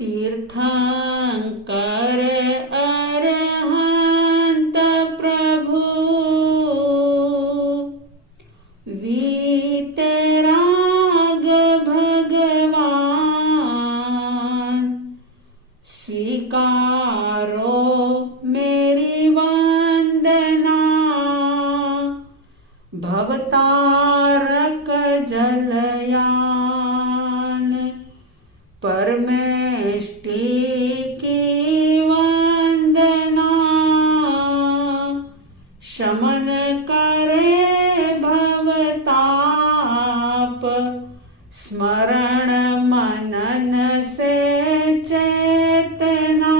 तीर्थंकर अरहंत प्रभु वीतराग भगवान, स्वीकारो मेरी वंदना। भवतारक जलयान परमेष्टि की वंदना। शमन करे भवताप, स्मरण मनन से चेतना।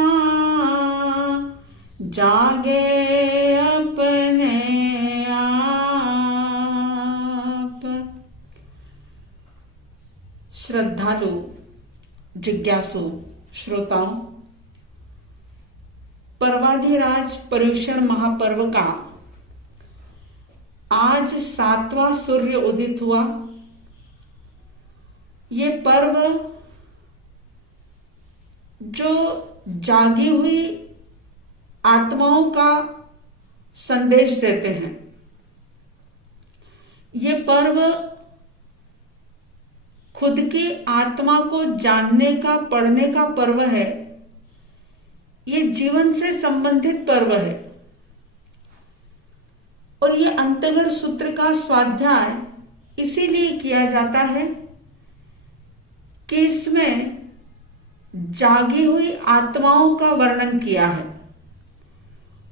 जागे अपने आप। श्रद्धालु जिज्ञासु श्रोताओं, पर्वाधिराज पर्युषण महापर्व का आज 7वां सूर्य उदित हुआ। ये पर्व जो जागी हुई आत्माओं का संदेश देते हैं, ये पर्व खुद की आत्मा को जानने का, पढ़ने का पर्व है। ये जीवन से संबंधित पर्व है और ये अंतगढ़ सूत्र का स्वाध्याय इसीलिए किया जाता है कि इसमें जागी हुई आत्माओं का वर्णन किया है।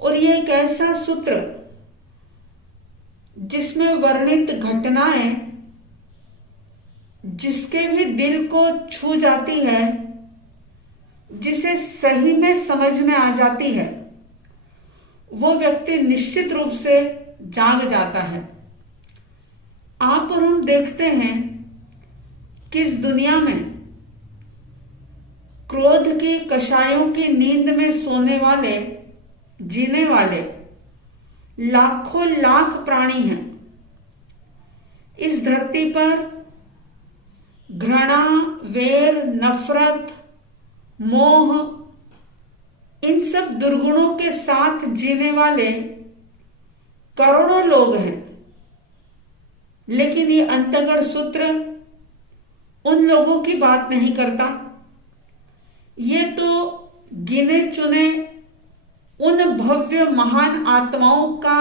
और यह एक ऐसा सूत्र जिसमें वर्णित घटनाएं जिसके भी दिल को छू जाती है, जिसे सही में समझ में आ जाती है, वो व्यक्ति निश्चित रूप से जाग जाता है। आप और हम देखते हैं कि इस दुनिया में क्रोध की कषायों की नींद में सोने वाले, जीने वाले लाखों लाख प्राणी हैं। इस धरती पर घृणा, वेर, नफरत, मोह, इन सब दुर्गुणों के साथ जीने वाले करोड़ों लोग हैं। लेकिन ये अंतगढ़ सूत्र उन लोगों की बात नहीं करता। ये तो गिने चुने उन भव्य महान आत्माओं का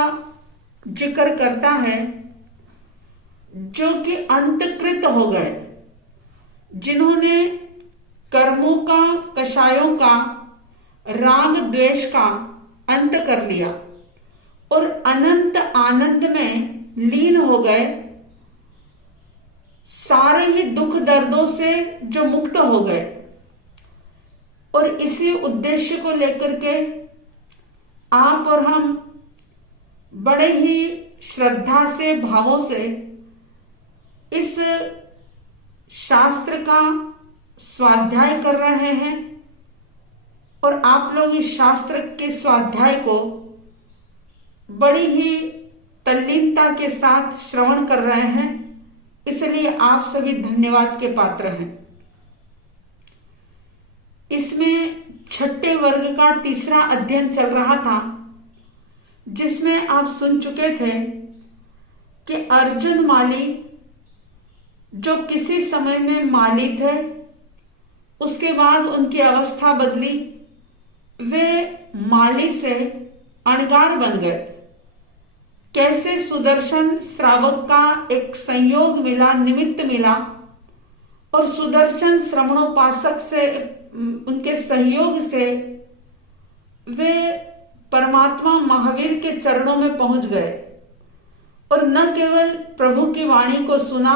जिक्र करता है जो कि अंतकृत हो गए, जिन्होंने कर्मों का, कषायों का, राग द्वेष का अंत कर लिया और अनंत आनंद में लीन हो गए। सारे ही दुख दर्दों से जो मुक्त हो गए। और इसी उद्देश्य को लेकर के आप और हम बड़े ही श्रद्धा से, भावों से इस शास्त्र का स्वाध्याय कर रहे हैं। और आप लोग इस शास्त्र के स्वाध्याय को बड़ी ही तल्लीनता के साथ श्रवण कर रहे हैं, इसलिए आप सभी धन्यवाद के पात्र हैं। इसमें छठे वर्ग का तीसरा अध्ययन चल रहा था, जिसमें आप सुन चुके थे कि अर्जुन माली, जो किसी समय में माली थे, उसके बाद उनकी अवस्था बदली, वे माली से अणगार बन गए। कैसे सुदर्शन श्रावक का एक संयोग मिला, निमित्त मिला, और सुदर्शन श्रवणोपासक से, उनके सहयोग से वे परमात्मा महावीर के चरणों में पहुंच गए और न केवल प्रभु की वाणी को सुना,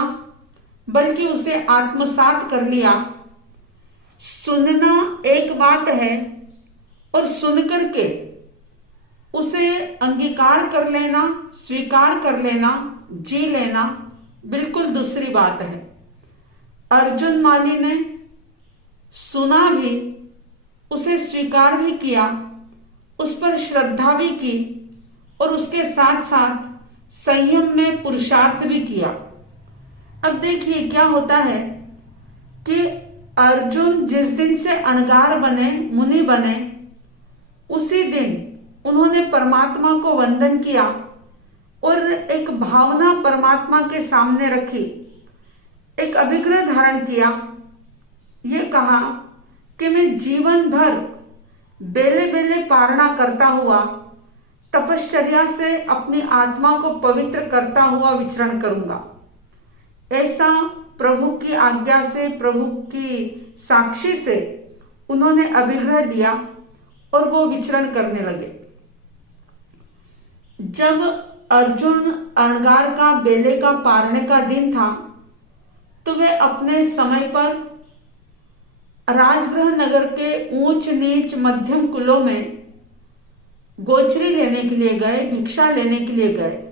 बल्कि उसे आत्मसात कर लिया। सुनना एक बात है और सुनकर के उसे अंगीकार कर लेना, स्वीकार कर लेना, जी लेना बिल्कुल दूसरी बात है। अर्जुन माली ने सुना भी, उसे स्वीकार भी किया, उस पर श्रद्धा भी की और उसके साथ साथ संयम में पुरुषार्थ भी किया। अब देखिए क्या होता है कि अर्जुन जिस दिन से अणगार बने, मुनि बने, उसी दिन उन्होंने परमात्मा को वंदन किया और एक भावना परमात्मा के सामने रखी, एक अभिग्रह धारण किया। ये कहा कि मैं जीवन भर बेले बेले पारणा करता हुआ तपश्चर्या से अपनी आत्मा को पवित्र करता हुआ विचरण करूंगा। ऐसा प्रभु की आज्ञा से, प्रभु की साक्षी से उन्होंने अभिग्रह दिया और वो विचरण करने लगे। जब अर्जुन अणगार का, बेले का पारने का दिन था, तो वे अपने समय पर राजगृह नगर के ऊंच नीच मध्यम कुलों में गोचरी लेने के लिए गए, भिक्षा लेने के लिए गए।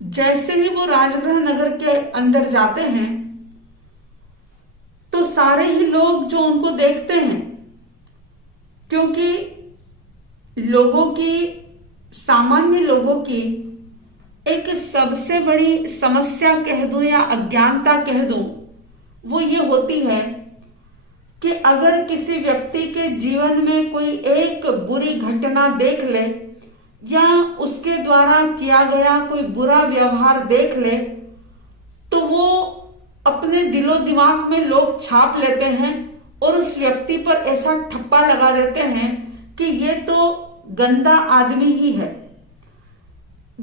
जैसे ही वो राजगृह नगर के अंदर जाते हैं तो सारे ही लोग जो उनको देखते हैं, क्योंकि लोगों की, सामान्य लोगों की एक सबसे बड़ी समस्या कह दूं या अज्ञानता कह दूं, वो ये होती है कि अगर किसी व्यक्ति के जीवन में कोई एक बुरी घटना देख ले या उसके द्वारा किया गया कोई बुरा व्यवहार देख ले, तो वो अपने दिलो दिमाग में लोग छाप लेते हैं और उस व्यक्ति पर ऐसा ठप्पा लगा देते हैं कि ये तो गंदा आदमी ही है।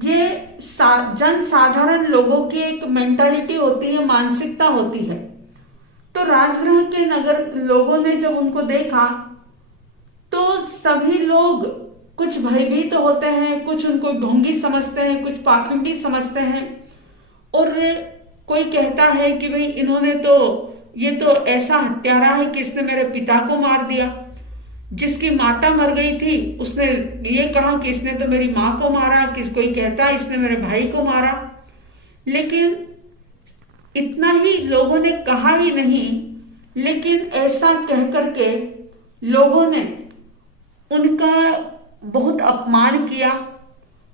ये जन साधारण लोगों की एक मेंटालिटी होती है, मानसिकता होती है। तो राजगृह के नगर लोगों ने जब उनको देखा तो सभी लोग कुछ भयभीत तो होते हैं, कुछ उनको ढोंगी समझते हैं, कुछ पाखंडी समझते हैं। और कोई कहता है कि भाई इन्होंने तो, ये तो ऐसा हत्यारा है कि इसने मेरे पिता को मार दिया। जिसकी माता मर गई थी उसने ये कहा कि इसने तो मेरी माँ को मारा, कोई कहता है इसने मेरे भाई को मारा। लेकिन इतना ही लोगों ने कहा ही नहीं, लेकिन ऐसा कह करके लोगों ने उनका बहुत अपमान किया,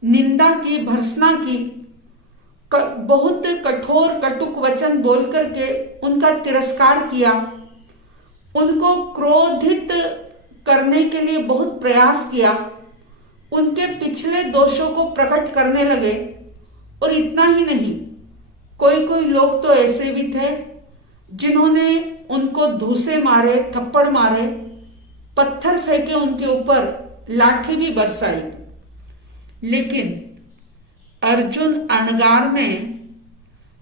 निंदा की, भर्त्सना की, बहुत कठोर कटुक वचन बोल करके उनका तिरस्कार किया, उनको क्रोधित करने के लिए बहुत प्रयास किया, उनके पिछले दोषों को प्रकट करने लगे। और इतना ही नहीं, कोई कोई लोग तो ऐसे भी थे जिन्होंने उनको धूसे मारे, थप्पड़ मारे, पत्थर फेंके उनके ऊपर, लाठी भी बरसाई। लेकिन अर्जुन अणगार ने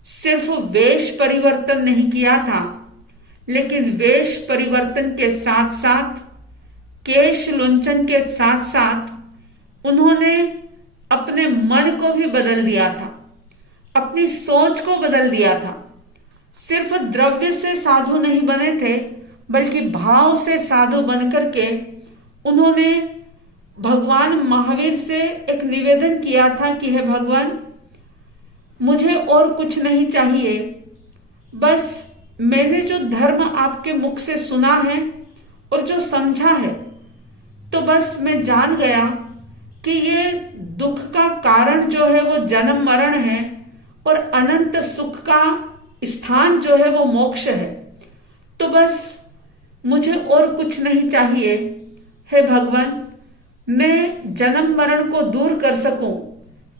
सिर्फ वेश परिवर्तन नहीं किया था, लेकिन वेश परिवर्तन के साथ साथ, केश लुंचन के साथ साथ उन्होंने अपने मन को भी बदल दिया था, अपनी सोच को बदल दिया था। सिर्फ द्रव्य से साधु नहीं बने थे, बल्कि भाव से साधु बनकर के उन्होंने भगवान महावीर से एक निवेदन किया था कि हे भगवान, मुझे और कुछ नहीं चाहिए, बस मैंने जो धर्म आपके मुख से सुना है और जो समझा है, तो बस मैं जान गया कि ये दुख का कारण जो है वो जन्म मरण है और अनंत सुख का स्थान जो है वो मोक्ष है। तो बस मुझे और कुछ नहीं चाहिए। हे भगवान, मैं जन्म मरण को दूर कर सकूं,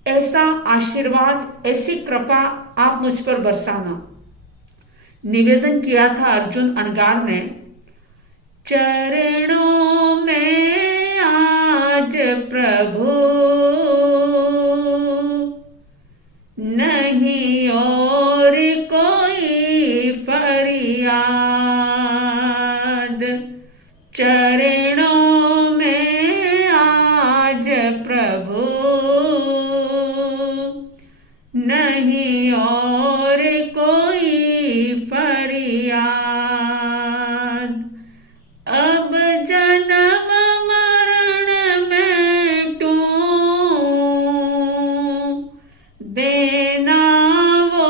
ऐसा आशीर्वाद, ऐसी कृपा आप मुझ पर बरसाना। निवेदन किया था अर्जुन अणगार ने। चरणों में आज प्रभु नहीं और कोई फरियाद, चरणों में आज प्रभु नहीं और कोई फरियाद। अब जन्म मरण में तू देना वो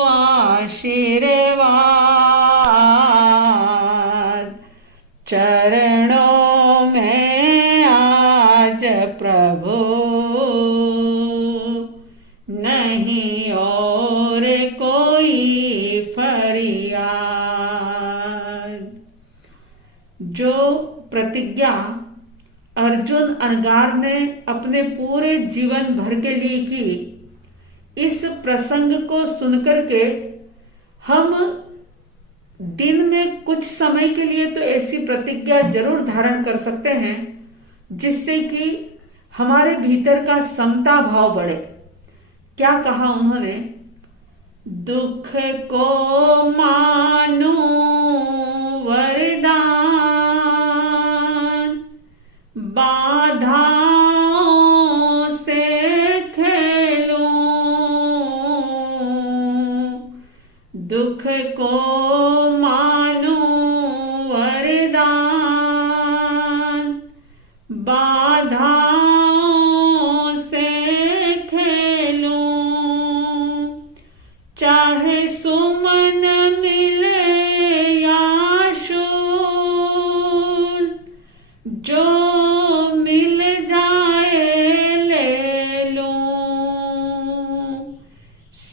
आशीर्वाद, चरणों में आज प्रभु नहीं और कोई फरियाद। जो प्रतिज्ञा अर्जुन अणगार ने अपने पूरे जीवन भर के लिए की, इस प्रसंग को सुनकर के हम दिन में कुछ समय के लिए तो ऐसी प्रतिज्ञा जरूर धारण कर सकते हैं जिससे कि हमारे भीतर का समता भाव बढ़े। क्या कहा उन्होंने? दुख को मानो वरदान, बाधाओं से खेलो, दुख को मानो वरदान, बाधाओं से खेलो, चाहे सुमन मिले या शूल, जो मिल जाए ले लो,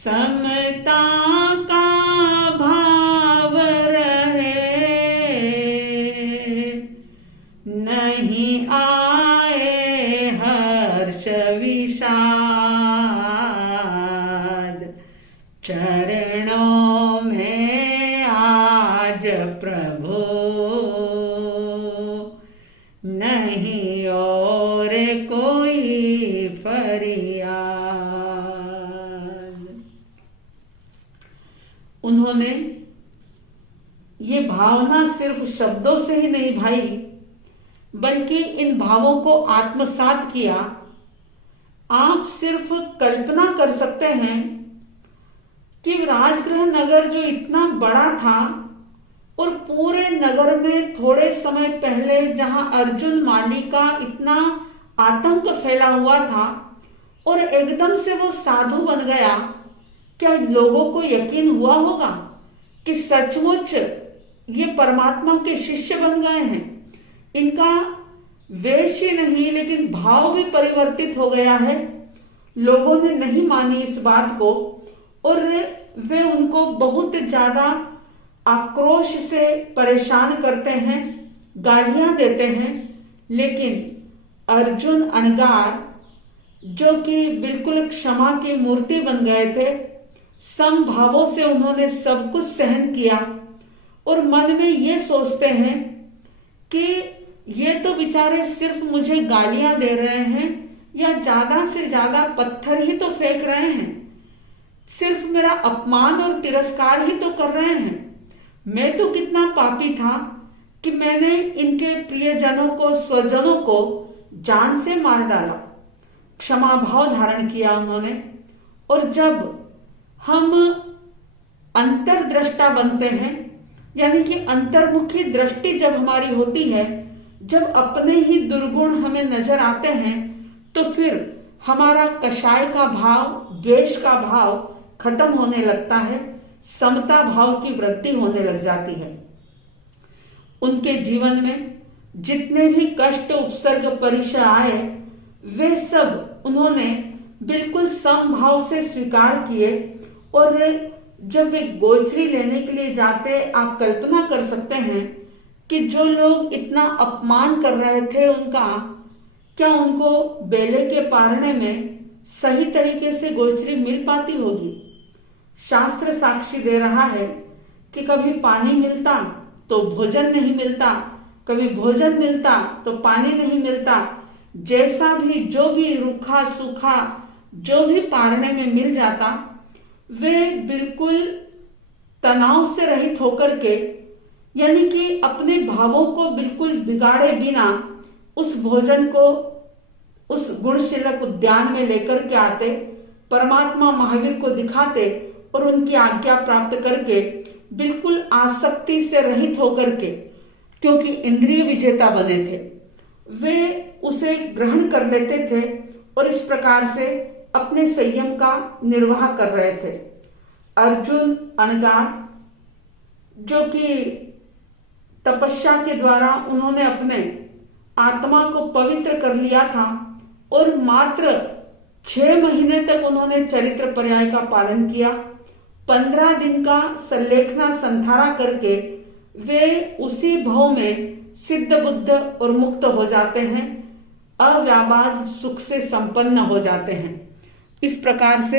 समता का भाव रहे, नहीं आए हर्ष विषाद, चरणों में आज प्रभु, नहीं और कोई फरियाद। उन्होंने ये भावना सिर्फ शब्दों से ही नहीं भाई, बल्कि इन भावों को आत्मसात किया। आप सिर्फ कल्पना कर सकते हैं कि राजगृह नगर जो इतना बड़ा था और पूरे नगर में थोड़े समय पहले जहां अर्जुन माली का इतना आतंक फैला हुआ था और एकदम से वो साधु बन गया, क्या लोगों को यकीन हुआ होगा कि सचमुच ये परमात्मा के शिष्य बन गए हैं? इनका वेश ही नहीं लेकिन भाव भी परिवर्तित हो गया है। लोगों ने नहीं मानी इस बात को और वे उनको बहुत ज्यादा आक्रोश से परेशान करते हैं, गालियां देते हैं। लेकिन अर्जुन अणगार जो कि बिल्कुल क्षमा की मूर्ति बन गए थे, समभावों से उन्होंने सब कुछ सहन किया और मन में ये सोचते हैं कि ये तो बेचारे सिर्फ मुझे गालियां दे रहे हैं या ज्यादा से ज्यादा पत्थर ही तो फेंक रहे हैं, सिर्फ मेरा अपमान और तिरस्कार ही तो कर रहे हैं। मैं तो कितना पापी था कि मैंने इनके प्रियजनों को, स्वजनों को जान से मार डाला। क्षमा भाव धारण किया उन्होंने। और जब हम अंतर्दृष्टा बनते हैं, यानी कि अंतर्मुखी दृष्टि जब हमारी होती है, जब अपने ही दुर्गुण हमें नजर आते हैं, तो फिर हमारा कषाय का भाव, द्वेष का भाव खत्म होने लगता है, समता भाव की वृद्धि होने लग जाती है। उनके जीवन में जितने भी कष्ट, उपसर्ग, परिचय आए, वे सब उन्होंने बिल्कुल समभाव से स्वीकार किए। और जब वे गोचरी लेने के लिए जाते, आप कल्पना कर सकते हैं कि जो लोग इतना अपमान कर रहे थे उनका, क्या उनको बेले के पारने में सही तरीके से गोचरी मिल पाती होगी? शास्त्र साक्षी दे रहा है कि कभी पानी मिलता तो भोजन नहीं मिलता, कभी भोजन मिलता तो पानी नहीं मिलता। जैसा भी, जो भी रूखा सूखा जो भी पारने में मिल जाता, वे बिल्कुल तनाव से रहित होकर के, यानी कि अपने भावों को बिल्कुल बिगाड़े बिना उस भोजन को उस गुणशिलक उद्यान में लेकर के आते, परमात्मा महावीर को दिखाते और उनकी आज्ञा प्राप्त करके बिल्कुल आसक्ति से रहित होकर के, क्योंकि इंद्रिय विजेता बने थे, वे उसे ग्रहण कर लेते थे और इस प्रकार से अपने संयम का निर्वाह कर रहे थे। अर्जुन अणगार जो कि तपस्या के द्वारा उन्होंने अपने आत्मा को पवित्र कर लिया था और मात्र 6 महीने तक उन्होंने चरित्र पर्याय का पालन किया। 15 दिन का संलेखना संधारा करके वे उसी भाव में सिद्ध बुद्ध और मुक्त हो जाते हैं, अव्याबाद सुख से संपन्न हो जाते हैं। इस प्रकार से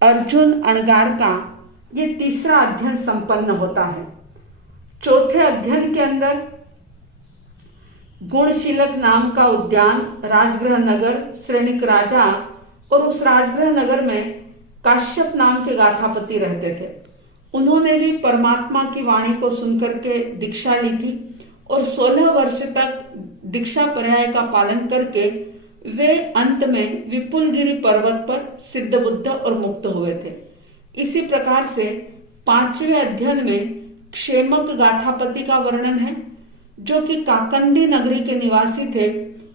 अर्जुन अणगार का ये तीसरा अध्ययन संपन्न होता है। चौथे अध्ययन के अंदर गुणशीलक नाम का उद्यान, राजगृह नगर, श्रेणिक राजा और उस राजगृह नगर में काश्यप नाम के गाथापति रहते थे। उन्होंने भी परमात्मा की वाणी को सुनकर के दीक्षा ली थी और 16 वर्ष तक दीक्षा पर्याय का पालन करके वे अंत में विपुलगिरी पर्वत पर सिद्ध बुद्ध और मुक्त हुए थे। इसी प्रकार से 5वें अध्ययन में क्षेमक गाथापति का वर्णन है, जो कि काकंदी नगरी के निवासी थे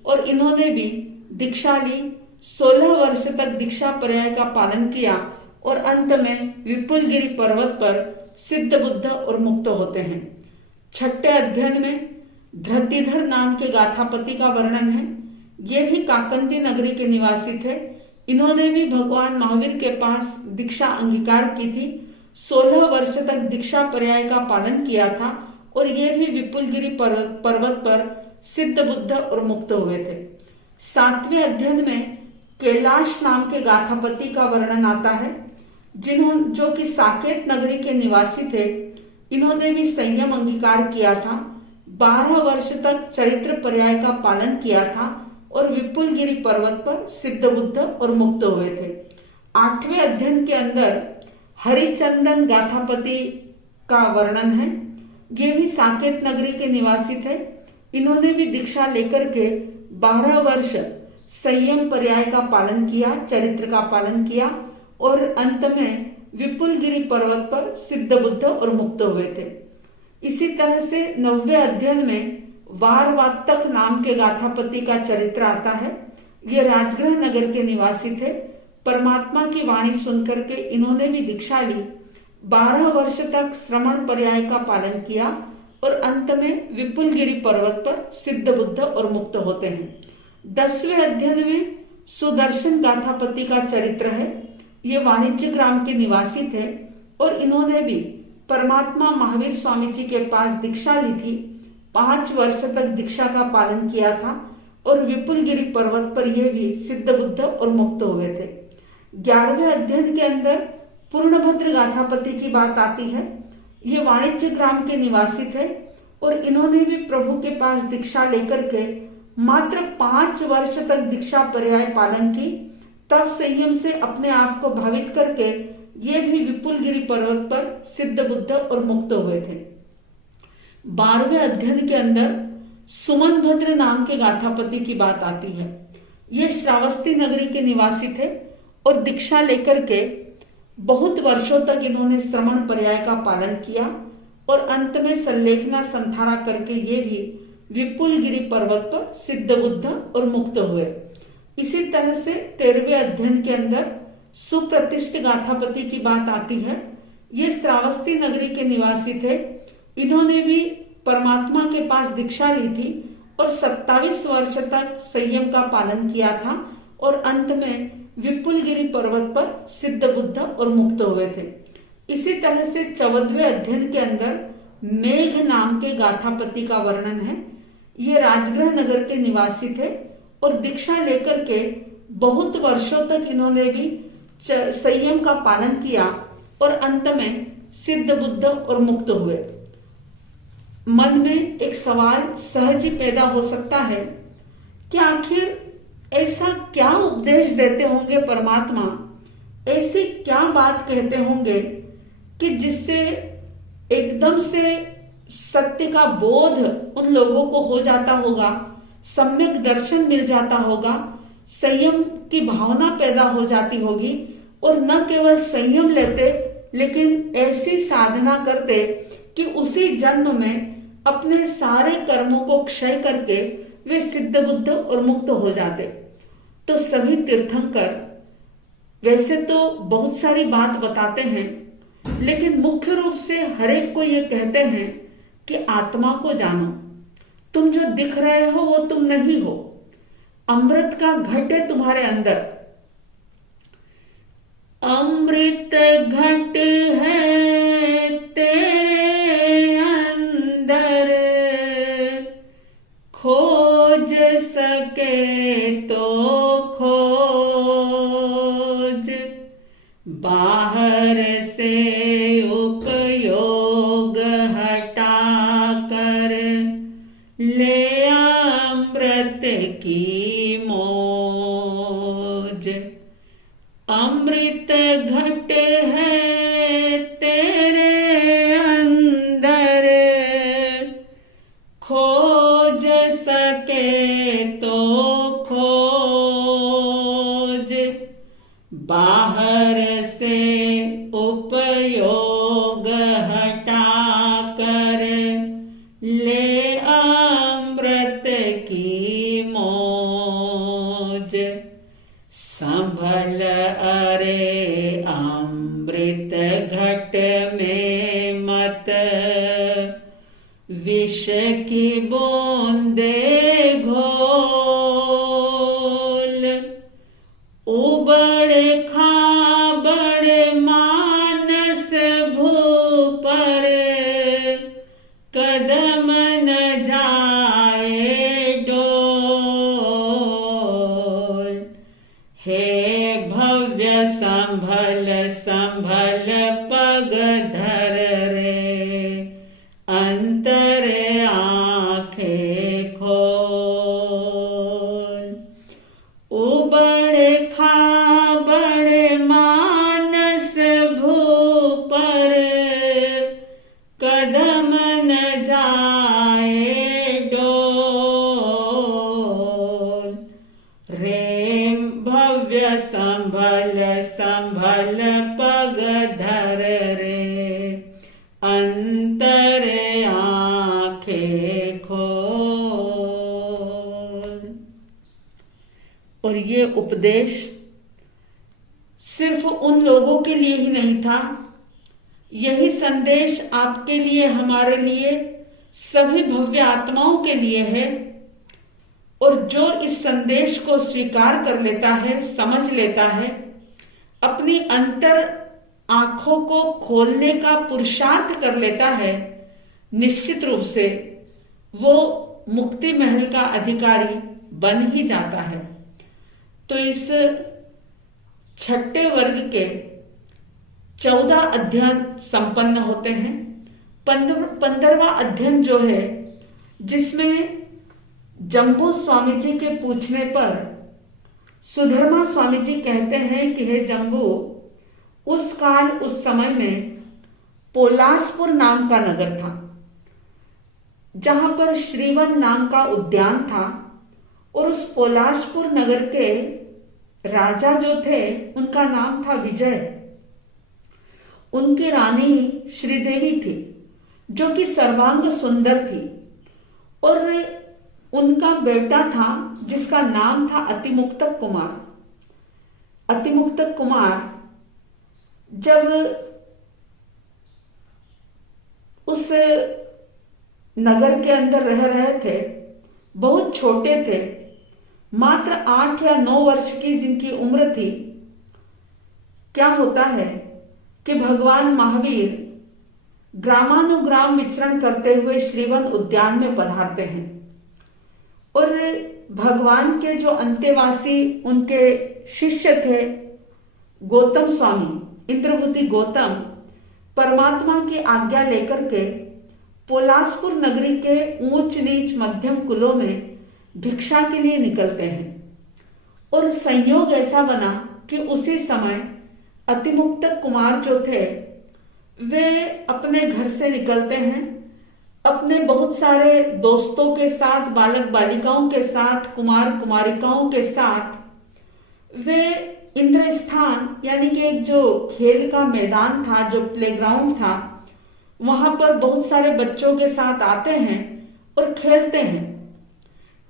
और इन्होंने भी दीक्षा ली, 16 वर्ष तक दीक्षा पर्याय का पालन किया और अंत में विपुलगिरी पर्वत पर सिद्ध बुद्ध और मुक्त होते हैं। 6ठे अध्ययन में धृतिधर नाम के गाथापति का वर्णन है। ये भी काकंदी नगरी के निवासी थे। इन्होंने भी भगवान महावीर के पास दीक्षा अंगीकार की थी, 16 वर्ष तक दीक्षा पर्याय का पालन किया था और ये भी विपुलगिरी पर्वत पर सिद्ध बुद्ध और मुक्त हुए थे। 7वें अध्ययन में कैलाश नाम के गाथापति का वर्णन आता है, जो कि साकेत नगरी के निवासी थे। इन्होंने भी संयम अंगीकार किया था, 12 वर्ष तक चरित्र पर्याय का पालन किया था और विपुलगिरी पर्वत पर सिद्ध बुद्ध और मुक्त हुए थे। 8वें अध्ययन के अंदर हरिचंदन गाथापति का वर्णन है। ये भी साकेत नगरी के निवासी थे। इन्होंने भी दीक्षा लेकर के 12 वर्ष संयम पर्याय का पालन किया, चरित्र का पालन किया और अंत में विपुलगिरी पर्वत पर सिद्ध बुद्ध और मुक्त हुए थे। इसी तरह से 9वें अध्ययन में वारवात्तक नाम के गाथापति का चरित्र आता है। ये राजगृह नगर के निवासी थे। परमात्मा की वाणी सुनकर के इन्होंने भी दीक्षा ली, 12 वर्ष तक श्रवण पर्याय का पालन किया और अंत में विपुलगिरी पर्वत पर सिद्ध बुद्ध और मुक्त होते हैं। 10वें अध्ययन में सुदर्शन गाथापति का चरित्र है। ये वाणिज्य ग्राम के निवासी थे और इन्होंने भी परमात्मा महावीर स्वामी जी के पास दीक्षा ली थी, 5 वर्ष तक दीक्षा का पालन किया था और विपुलगिरी पर्वत पर ये भी सिद्ध बुद्ध और मुक्त हुए थे। 11वें अध्ययन के अंदर पूर्णभद्र गाथापति की बात आती है। ये वाणिज्य ग्राम के निवासी थे और इन्होंने भी प्रभु के पास दीक्षा लेकर के मात्र 5 वर्ष तक दीक्षा पर्याय पालन की, तब संयम से अपने आप को भावित करके ये भी विपुलगिरी पर्वत पर सिद्ध बुद्ध और मुक्त हुए थे। 12वें अध्ययन के अंदर सुमन भद्र नाम के गाथापति की बात आती है। ये श्रावस्ती नगरी के निवासी थे और दीक्षा लेकर के बहुत वर्षों तक इन्होंने श्रवण पर्याय का पालन किया और अंत में संलेखना संथारा करके ये भी विपुलगिरी पर्वत पर सिद्ध बुद्ध और मुक्त हुए। इसी तरह से 13वें अध्ययन के अंदर सुप्रतिष्ठ गाथापति की बात आती है। ये श्रावस्ती नगरी के निवासी थे। इन्होंने भी परमात्मा के पास दीक्षा ली थी और 27 वर्ष तक संयम का पालन किया था और अंत में विपुलगिरी पर्वत पर सिद्ध बुद्ध और मुक्त हुए थे। इसी तरह से 14वें अध्ययन के अंदर मेघ नाम के गाथापति का वर्णन है। ये राजगृह नगर के निवासी थे और दीक्षा लेकर के बहुत वर्षों तक इन्होंने भी संयम का पालन किया और अंत में सिद्ध बुद्ध और मुक्त हुए। मन में एक सवाल सहज ही पैदा हो सकता है कि आखिर ऐसा क्या उपदेश देते होंगे परमात्मा, ऐसी क्या बात कहते होंगे कि जिससे एकदम से सत्य का बोध उन लोगों को हो जाता होगा, सम्यक दर्शन मिल जाता होगा, संयम की भावना पैदा हो जाती होगी और न केवल संयम लेते लेकिन ऐसी साधना करते कि उसी जन्म में अपने सारे कर्मों को क्षय करके वे सिद्ध बुद्ध और मुक्त हो जाते। तो सभी तीर्थंकर वैसे तो बहुत सारी बात बताते हैं, लेकिन मुख्य रूप से हरेक को ये कहते हैं कि आत्मा को जानो, तुम जो दिख रहे हो वो तुम नहीं हो, अमृत का घट है तुम्हारे अंदर, अमृत घट है तेरे अंदर, तो खोज, बाहर से उपयोग हटा कर ले अमृत की मौज। अमृत घट है तेरे अंदर, खोज सके तो खोज, बाहर से उपयोग हटा कर ले अमृत की मौज। संभल अरे अमृत घट में मत विष की बूंदे घोल, उबड़ खाबड़ मानस भूपर कदम न जाए डोल। हे भव्य संभल संभल पग धर रे, अंतर आंखें खोल। उबड़ खाबड़ मानस भूपर कदम न जाए डोल। रे भव्य संभल संभल पग धर रे, अंतर आंखें खोल। और ये उपदेश सिर्फ उन लोगों के लिए ही नहीं था, यही संदेश आपके लिए, हमारे लिए, सभी भव्य आत्माओं के लिए है। और जो इस संदेश को स्वीकार कर लेता है, समझ लेता है, अपनी अंतर आंखों को खोलने का पुरुषार्थ कर लेता है, निश्चित रूप से वो मुक्ति महल का अधिकारी बन ही जाता है। तो इस छठे वर्ग के 14 अध्ययन संपन्न होते हैं। 15वां अध्ययन जो है, जिसमें जम्बू स्वामी जी के पूछने पर सुधर्मा स्वामी जी कहते हैं कि हे जम्बू, उस काल उस समय में पोलासपुर नाम का नगर था, जहां पर श्रीवन नाम का उद्यान था। और उस पोलासपुर नगर के राजा जो थे, उनका नाम था विजय। उनकी रानी श्रीदेवी थी, जो कि सर्वांग सुंदर थी। और उनका बेटा था, जिसका नाम था अतिमुक्तक कुमार। अतिमुक्तक कुमार जब उस नगर के अंदर रह रहे थे, बहुत छोटे थे, मात्र 8 या 9 वर्ष की जिनकी उम्र थी, क्या होता है कि भगवान महावीर ग्रामानुग्राम विचरण करते हुए श्रीवन उद्यान में पधारते हैं। और भगवान के जो अंतेवासी उनके शिष्य थे, गौतम स्वामी, इंद्रभूति गौतम, परमात्मा की आज्ञा लेकर के पोलासपुर नगरी के ऊंच नीच मध्यम कुलों में भिक्षा के लिए निकलते हैं। और संयोग ऐसा बना कि उसी समय अतिमुक्तक कुमार जो थे, वे अपने घर से निकलते हैं, अपने बहुत सारे दोस्तों के साथ, बालक बालिकाओं के साथ, कुमार कुमारिकाओं के साथ वे इंद्रस्थान यानी कि एक जो खेल का मैदान था, जो प्लेग्राउंड था, वहां पर बहुत सारे बच्चों के साथ आते हैं और खेलते हैं।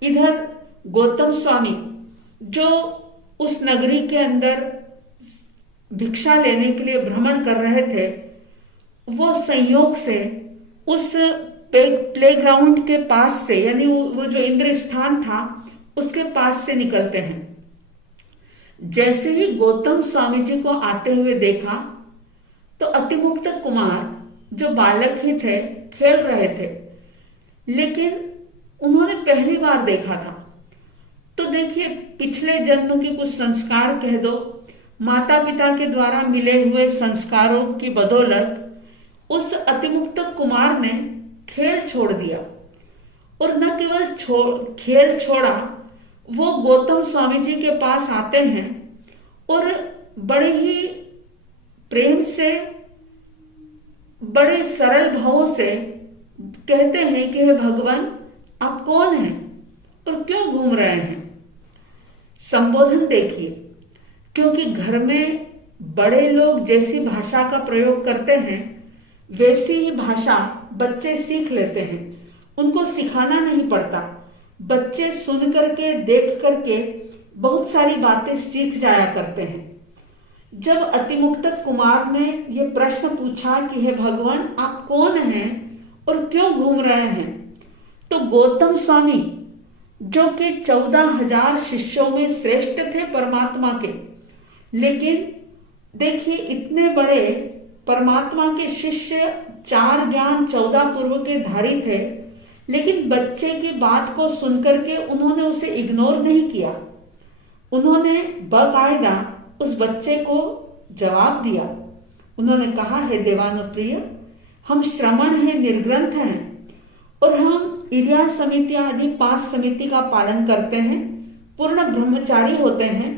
इधर गौतम स्वामी जो उस नगरी के अंदर भिक्षा लेने के लिए भ्रमण कर रहे थे, वो संयोग से उस प्लेग्राउंड के पास से, यानी वो जो इंद्र स्थान था उसके पास से निकलते हैं। जैसे ही गौतम स्वामी जी को आते हुए देखा तो अतिमुक्त कुमार जो बालक ही थे, खेल रहे थे, लेकिन उन्होंने पहली बार देखा था। तो देखिए, पिछले जन्म के कुछ संस्कार कह दो, माता पिता के द्वारा मिले हुए संस्कारों की बदौलत उस अतिमुक्त कुमार ने खेल छोड़ दिया। और न केवल खेल छोड़ा, वो गौतम स्वामी जी के पास आते हैं और बड़े ही प्रेम से, बड़े सरल भावों से कहते हैं कि हे भगवान, आप कौन हैं और क्यों घूम रहे हैं। संबोधन देखिए, क्योंकि घर में बड़े लोग जैसी भाषा का प्रयोग करते हैं वैसी ही भाषा बच्चे सीख लेते हैं। उनको सिखाना नहीं पड़ता, बच्चे सुन करके, देख करके बहुत सारी बातें सीख जाया करते हैं। जब अतिमुक्त कुमार ने यह प्रश्न पूछा कि हे भगवान, आप कौन हैं और क्यों घूम रहे हैं, तो गौतम स्वामी, जो कि 14,000 शिष्यों में श्रेष्ठ थे परमात्मा के, लेकिन देखिए इतने बड़े परमात्मा के शिष्य, 4 ज्ञान 14 पूर्व के धारी थे, लेकिन बच्चे की बात को सुनकर के उन्होंने उसे इग्नोर नहीं किया। उन्होंने बाकायदा उस बच्चे को जवाब दिया। उन्होंने कहा, हे देवानुप्रिय, हम श्रमण हैं, निर्ग्रंथ हैं और हम इरिया समिति आदि 5 समिति का पालन करते हैं, पूर्ण ब्रह्मचारी होते हैं।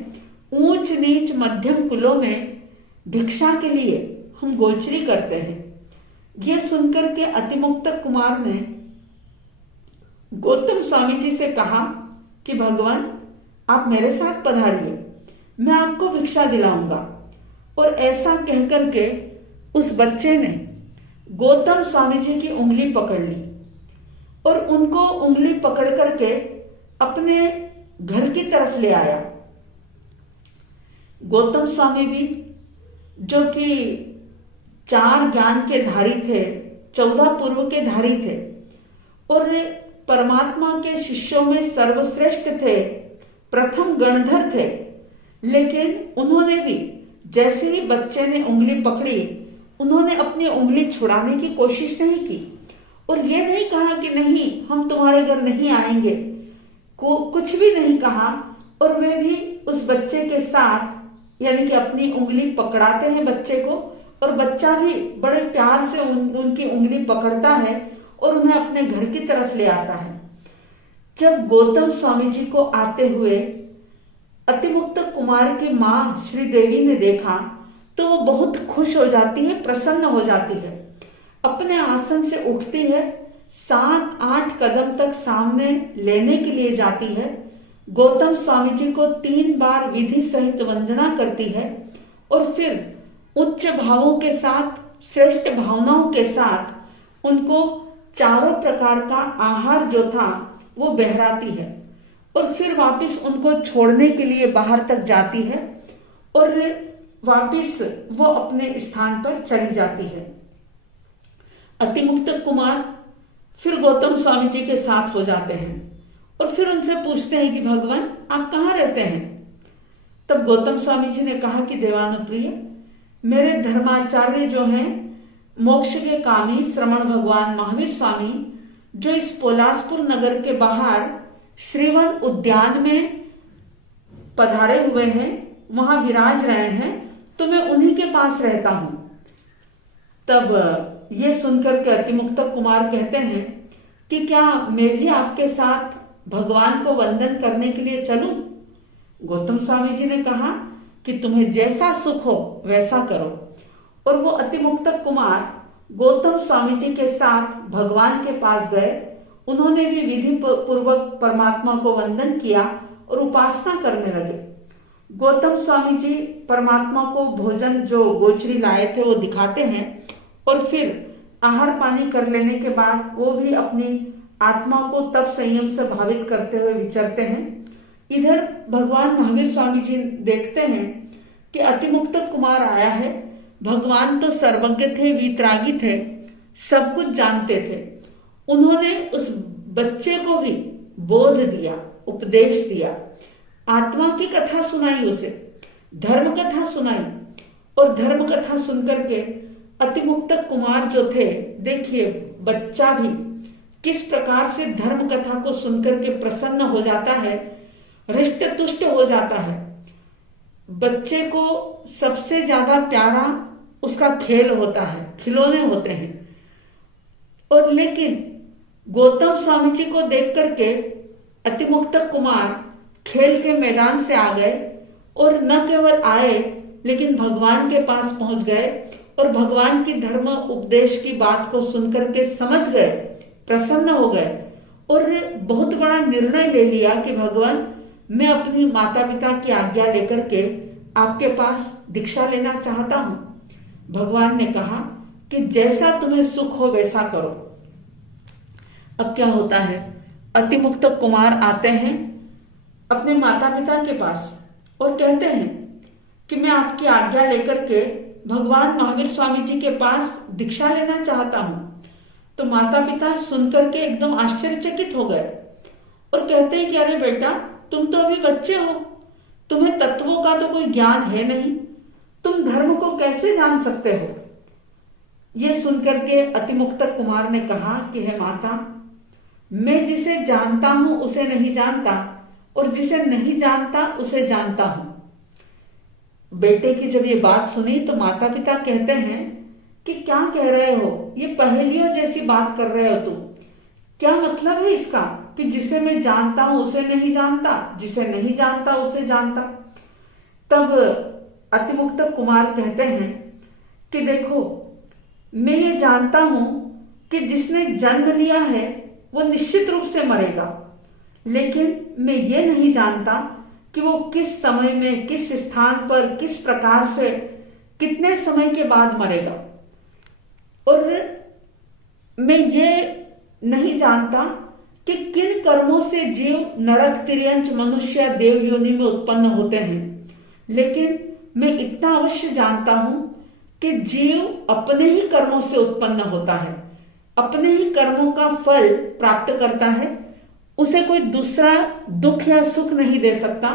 ऊंच नीच मध्यम कुलों में भिक्षा के लिए हम गोचरी करते हैं। यह सुनकर के अतिमुक्त कुमार ने गौतम स्वामी जी से कहा कि भगवान, आप मेरे साथ पधारिए, मैं आपको भिक्षा दिलाऊंगा। और ऐसा कहकर के उस बच्चे ने गौतम स्वामी जी की उंगली पकड़ ली और उनको उंगली पकड़ करके अपने घर की तरफ ले आया। गौतम स्वामी भी, जो कि 4 ज्ञान के धारी थे, 14 पूर्व के धारी थे और परमात्मा के शिष्यों में सर्वश्रेष्ठ थे, प्रथम गणधर थे, लेकिन उन्होंने भी जैसे ही बच्चे ने उंगली पकड़ी, उन्होंने अपनी उंगली छुड़ाने की कोशिश नहीं की और ये नहीं कहा कि नहीं, हम तुम्हारे घर नहीं आएंगे, कुछ भी नहीं कहा। और वे भी उस बच्चे के साथ, यानी कि अपनी उंगली पकड़ाते हैं बच्चे को, और बच्चा भी बड़े प्यार से उनकी उंगली पकड़ता है और उन्हें अपने घर की तरफ ले आता है। जब गौतम स्वामी जी को आते हुए अतिमुक्त कुमार की मां श्री देवी ने देखा तो वो बहुत खुश हो जाती है, प्रसन्न हो जाती है, अपने आसन से उठती है, 7-8 कदम तक सामने लेने के लिए जाती है। गौतम स्वामी जी को 3 बार विधि सहित वंदना करती है और फिर उच्च भावों के साथ, श्रेष्ठ भावनाओं के साथ उनको चारों प्रकार का आहार जो था वो बहराती है और फिर वापस उनको छोड़ने के लिए बाहर तक जाती है और वापस वो अपने स्थान पर चली जाती है। अतिमुक्त कुमार फिर गौतम स्वामी जी के साथ हो जाते हैं और फिर उनसे पूछते हैं कि भगवान, आप कहाँ रहते हैं। तब गौतम स्वामी जी ने कहा कि देवानुप्रिय, मेरे धर्माचार्य जो हैं, मोक्ष के कामी श्रमण भगवान महावीर स्वामी, जो इस पोलासपुर नगर के बाहर श्रीवन उद्यान में पधारे हुए हैं, वहां विराज रहे हैं, तो मैं उन्हीं के पास रहता हूं। तब ये सुनकर के अतिमुक्त कुमार कहते हैं कि क्या मैं भी आपके साथ भगवान को वंदन करने के लिए चलूं। गौतम स्वामी जी ने कहा कि तुम्हें जैसा सुख हो वैसा करो। और वो अतिमुक्त कुमार गौतम स्वामी जी के साथ भगवान के पास गए। उन्होंने भी विधि पूर्वक परमात्मा को वंदन किया और उपासना करने लगे। गौतम स्वामी जी परमात्मा को भोजन जो गोचरी लाए थे वो दिखाते हैं और फिर आहार पानी कर लेने के बाद वो भी अपनी आत्मा को तब संयम से भावित करते हुए विचरते हैं। इधर भगवान महावीर स्वामी जी देखते हैं कि अतिमुक्त कुमार आया है। भगवान तो सर्वज्ञ थे, वीतरागी थे, सब कुछ जानते थे। उन्होंने उस बच्चे को भी बोध दिया, उपदेश दिया, आत्मा की कथा सुनाई, उसे धर्म कथा सुनाई। और धर्म कथा सुनकर के अतिमुक्त कुमार जो थे, देखिए बच्चा भी किस प्रकार से धर्म कथा को सुनकर के प्रसन्न हो जाता है। हृष्ट तुष्ट हो जाता है। बच्चे को सबसे ज्यादा प्यारा उसका खेल होता है, खिलौने होते हैं। और लेकिन गौतम स्वामी जी को देख करके अतिमुक्त कुमार खेल के मैदान से आ गए और न केवल आए लेकिन भगवान के पास पहुंच गए और भगवान की धर्म उपदेश की बात को सुनकर के समझ गए, प्रसन्न हो गए और बहुत बड़ा निर्णय ले लिया कि भगवान, मैं अपनी माता पिता की आज्ञा लेकर के आपके पास दीक्षा लेना चाहता हूं। भगवान ने कहा कि जैसा तुम्हें सुख हो वैसा करो। अब क्या होता है, अतिमुक्त कुमार आते हैं अपने माता पिता के पास और कहते हैं कि मैं आपकी आज्ञा लेकर के भगवान महावीर स्वामी जी के पास दीक्षा लेना चाहता हूं। तो माता पिता सुनकर के एकदम आश्चर्यचकित हो गए और कहते हैं कि अरे बेटा, तुम तो अभी बच्चे हो, तुम्हें तत्वों का तो कोई ज्ञान है नहीं, तुम धर्म को कैसे जान सकते हो। ये सुनकर के अतिमुक्त कुमार ने कहा कि हे माता, मैं जिसे जानता हूं उसे नहीं जानता और जिसे नहीं जानता उसे जानता हूं। बेटे की जब ये बात सुनी तो माता पिता कहते हैं कि क्या कह रहे हो, ये पहेलियों जैसी बात कर रहे हो तुम, क्या मतलब है इसका कि जिसे मैं जानता हूं उसे नहीं जानता, जिसे नहीं जानता उसे जानता। तब अतिमुक्त कुमार कहते हैं कि देखो, मैं ये जानता हूं कि जिसने जन्म लिया है वो निश्चित रूप से मरेगा, लेकिन मैं ये नहीं जानता कि वो किस समय में, किस स्थान पर, किस प्रकार से, कितने समय के बाद मरेगा। और मैं ये नहीं जानता कि किन कर्मों से जीव नरक, तिर्यंच, मनुष्य, देव योनि में उत्पन्न होते हैं, लेकिन मैं इतना अवश्य जानता हूं कि जीव अपने ही कर्मों से उत्पन्न होता है, अपने ही कर्मों का फल प्राप्त करता है, उसे कोई दूसरा दुख या सुख नहीं दे सकता।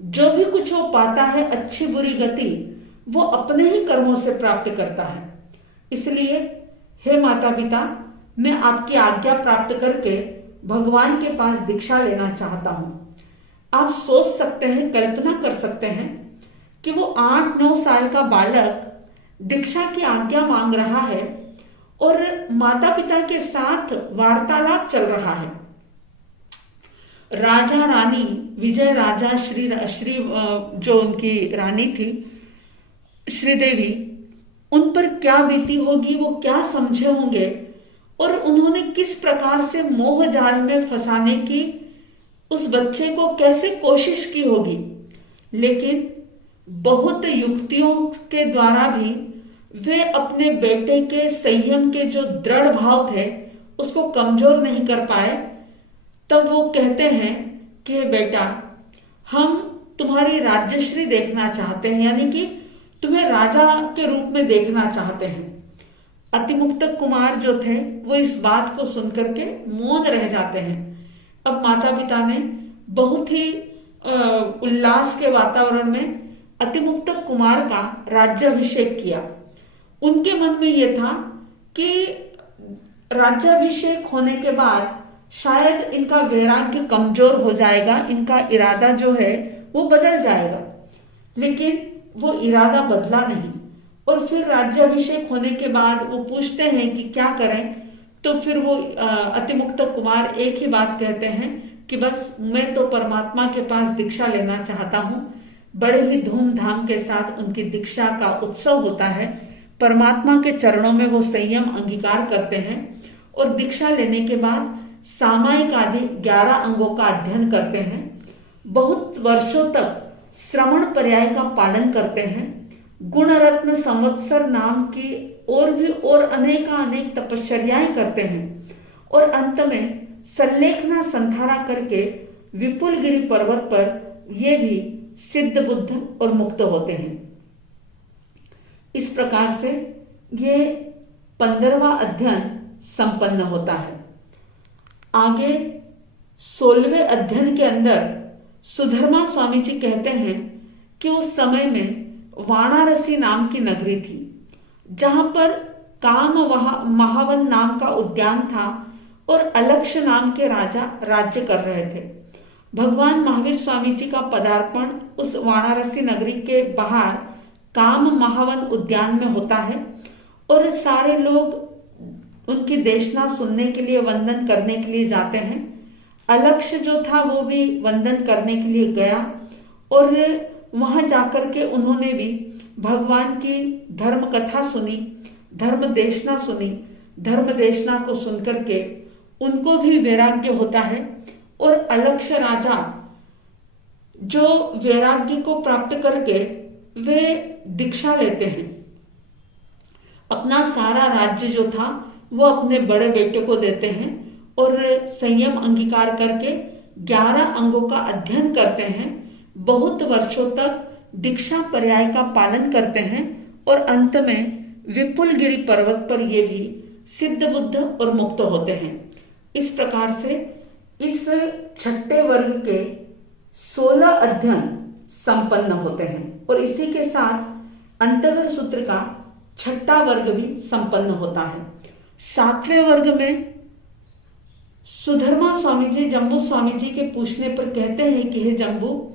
जो भी कुछ वो पाता है, अच्छी बुरी गति, वो अपने ही कर्मों से प्राप्त करता है। इसलिए हे माता पिता, मैं आपकी आज्ञा प्राप्त करके भगवान के पास दीक्षा लेना चाहता हूं। आप सोच सकते हैं, कल्पना कर सकते हैं कि वो 8-9 साल का बालक दीक्षा की आज्ञा मांग रहा है और माता पिता के साथ वार्तालाप चल रहा है। राजा रानी, विजय राजा श्री जो उनकी रानी थी श्रीदेवी, उन पर क्या बीती होगी, वो क्या समझे होंगे और उन्होंने किस प्रकार से मोह जाल में फंसाने की उस बच्चे को कैसे कोशिश की होगी। लेकिन बहुत युक्तियों के द्वारा भी वे अपने बेटे के संयम के जो दृढ़ भाव थे उसको कमजोर नहीं कर पाए। तब वो कहते हैं कि बेटा, हम तुम्हारी राज्यश्री देखना चाहते हैं, यानी कि तुम्हें राजा के रूप में देखना चाहते हैं। अतिमुक्त कुमार जो थे वो इस बात को सुनकर के मौन रह जाते हैं। अब माता पिता ने बहुत ही उल्लास के वातावरण में अतिमुक्त कुमार का राज्याभिषेक किया। उनके मन में यह था कि राज्याभिषेक होने के बाद शायद इनका वैराग्य कमजोर हो जाएगा, इनका इरादा जो है वो बदल जाएगा, लेकिन वो इरादा बदला नहीं। और फिर राज्याभिषेक होने के बाद वो पूछते हैं कि क्या करें, तो फिर वो अतिमुक्त कुमार एक ही बात कहते हैं कि बस मैं तो परमात्मा के पास दीक्षा लेना चाहता हूं। बड़े ही धूमधाम के साथ उनकी दीक्षा का उत्सव होता है। परमात्मा के चरणों में वो संयम अंगीकार करते हैं और दीक्षा लेने के बाद सामायिक आदि 11 अंगों का अध्ययन करते हैं। बहुत वर्षों तक श्रवण पर्याय का पालन करते हैं। गुण रत्न संवत्सर नाम की और अनेक तपश्चर्याएं करते हैं और अंत में सल्लेखना संधारा करके विपुलगिरी पर्वत पर ये भी सिद्ध, बुद्ध और मुक्त होते हैं। इस प्रकार से ये 15वां अध्ययन संपन्न होता है। आगे 16वें अध्ययन के अंदर सुधर्मा स्वामी जी कहते हैं कि उस समय में वाराणसी नाम की नगरी थी, जहां पर काम महावन नाम का उद्यान था और अलक्ष नाम के राजा राज्य कर रहे थे। भगवान महावीर स्वामी जी का पदार्पण उस वाराणसी नगरी के बाहर काम महावन उद्यान में होता है और सारे लोग उनकी देशना सुनने के लिए, वंदन करने के लिए जाते हैं। अलक्ष्य जो था वो भी वंदन करने के लिए गया और वहां जाकर के उन्होंने भी भगवान की धर्म कथा सुनी, धर्म देशना सुनी। धर्म देशना को सुनकर के उनको भी वैराग्य होता है और अलक्ष्य राजा जो वैराग्य को प्राप्त करके वे दीक्षा लेते हैं। अपना सारा राज्य जो था वो अपने बड़े बेटे को देते हैं और संयम अंगीकार करके 11 अंगों का अध्ययन करते हैं। बहुत वर्षों तक दीक्षा पर्याय का पालन करते हैं और अंत में विपुलगिरी पर्वत पर ये भी सिद्ध बुद्ध और मुक्त होते हैं। इस प्रकार से इस छठे वर्ग के 16 अध्ययन संपन्न होते हैं और इसी के साथ अंतर्गत सूत्र का छठा वर्ग भी संपन्न होता है। 7वें वर्ग में सुधर्मा स्वामी जी जम्बू स्वामी जी के पूछने पर कहते हैं कि हे जम्बू,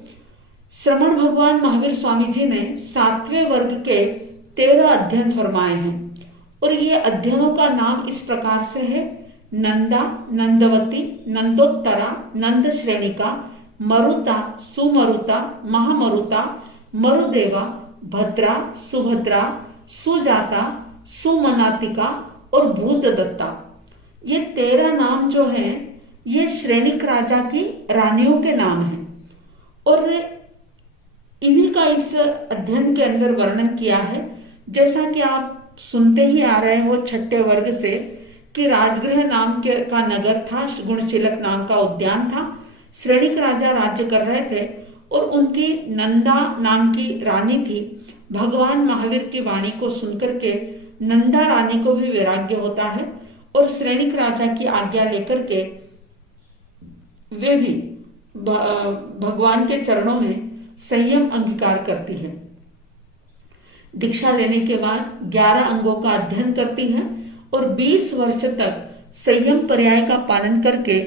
श्रमण भगवान महावीर स्वामी जी ने 7वें वर्ग के 13 अध्ययन फरमाए हैं और ये अध्ययनों का नाम इस प्रकार से है: नंदा, नंदवती, नंदोत्तरा, नंद श्रेणिका, मरुता, सुमरुता, महामरुता, मरुदेवा, भद्रा, सुभद्रा, सुजाता, सुमनातिका और भूतदत्ता। ये 13 नाम जो हैं ये श्रेणिक राजा की रानियों के नाम हैं और इन्हीं का इस अध्ययन के अंदर वर्णन किया है। जैसा कि आप सुनते ही आ रहे हो छठे वर्ग से कि राजगृह नाम का नगर था, गुणशीलक नाम का उद्यान था, श्रेणिक राजा राज्य कर रहे थे और उनकी नंदा नाम की रानी थी। भगवान महावीर की वाणी को सुनकर के नंदा रानी को भी वैराग्य होता है और श्रेणिक राजा की आज्ञा लेकर के वे भी भगवान के चरणों में संयम अंगीकार करती है। दीक्षा लेने के बाद 11 अंगों का अध्ययन करती हैं और 20 वर्ष तक संयम पर्याय का पालन करके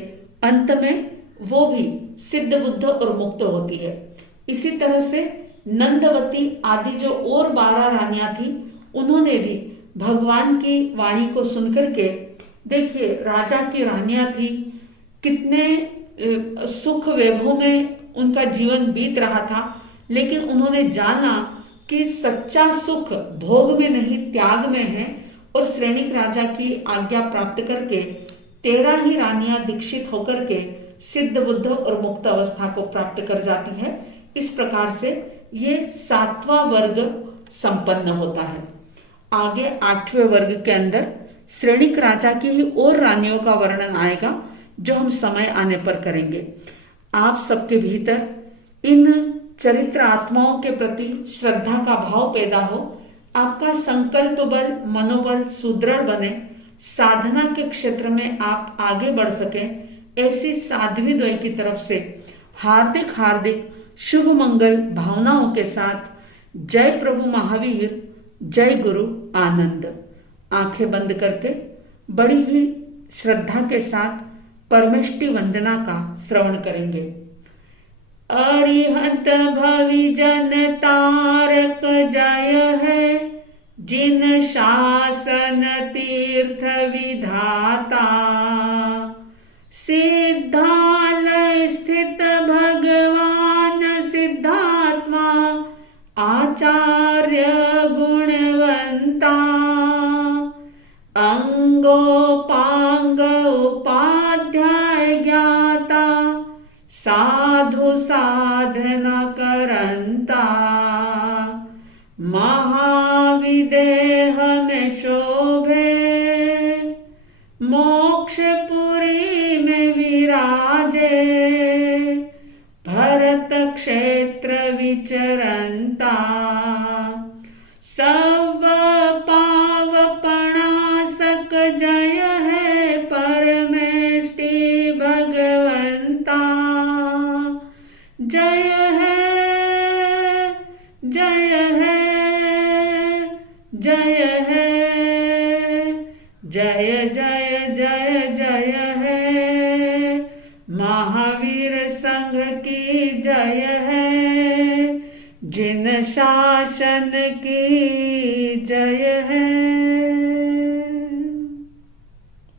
अंत में वो भी सिद्ध बुद्ध और मुक्त होती है। इसी तरह से नंदवती आदि जो और 12 रानियां थी उन्होंने भी भगवान की वाणी को सुनकर के, देखिए राजा की रानियां थी, कितने सुख वैभव में उनका जीवन बीत रहा था, लेकिन उन्होंने जाना कि सच्चा सुख भोग में नहीं त्याग में है और श्रेणिक राजा की आज्ञा प्राप्त करके 13 ही रानियां दीक्षित होकर के सिद्ध बुद्ध और मुक्त अवस्था को प्राप्त कर जाती है। इस प्रकार से ये 7वां वर्ग संपन्न होता है। आगे 8वें वर्ग के अंदर श्रेणिक राजा की ही और रानियों का वर्णन आएगा जो हम समय आने पर करेंगे। आप सबके भीतर इन चरित्र आत्माओं के प्रति श्रद्धा का भाव पैदा हो, आपका संकल्प बल, मनोबल सुदृढ़ बने, साधना के क्षेत्र में आप आगे बढ़ सकें, ऐसी साध्वी द्वय की तरफ से हार्दिक हार्दिक शुभ मंगल भावनाओं के साथ जय प्रभु महावीर, जय गुरु आनंद। आंखें बंद करके बड़ी ही श्रद्धा के साथ परमेष्टि वंदना का श्रवण करेंगे। अरिहंत भवि जन तारक जय है, जिन शासन तीर्थ विधाता, सिद्धालय स्थित भगवान सिद्धात्मा, आचार्य गुणवंता, अंगोपांग उपाध्याय ज्ञाता, साधु साधना करंता, महाविदेह में शोभे, मोक्षपुरी में विराजे, भरत क्षेत्र विचरंता, सब पावपणासक जय है परमेष्टि भगवंता, जय है, जय है, जय है, जय जय जय जय है, महावीर संघ की जय है, जिन शासन की जय है।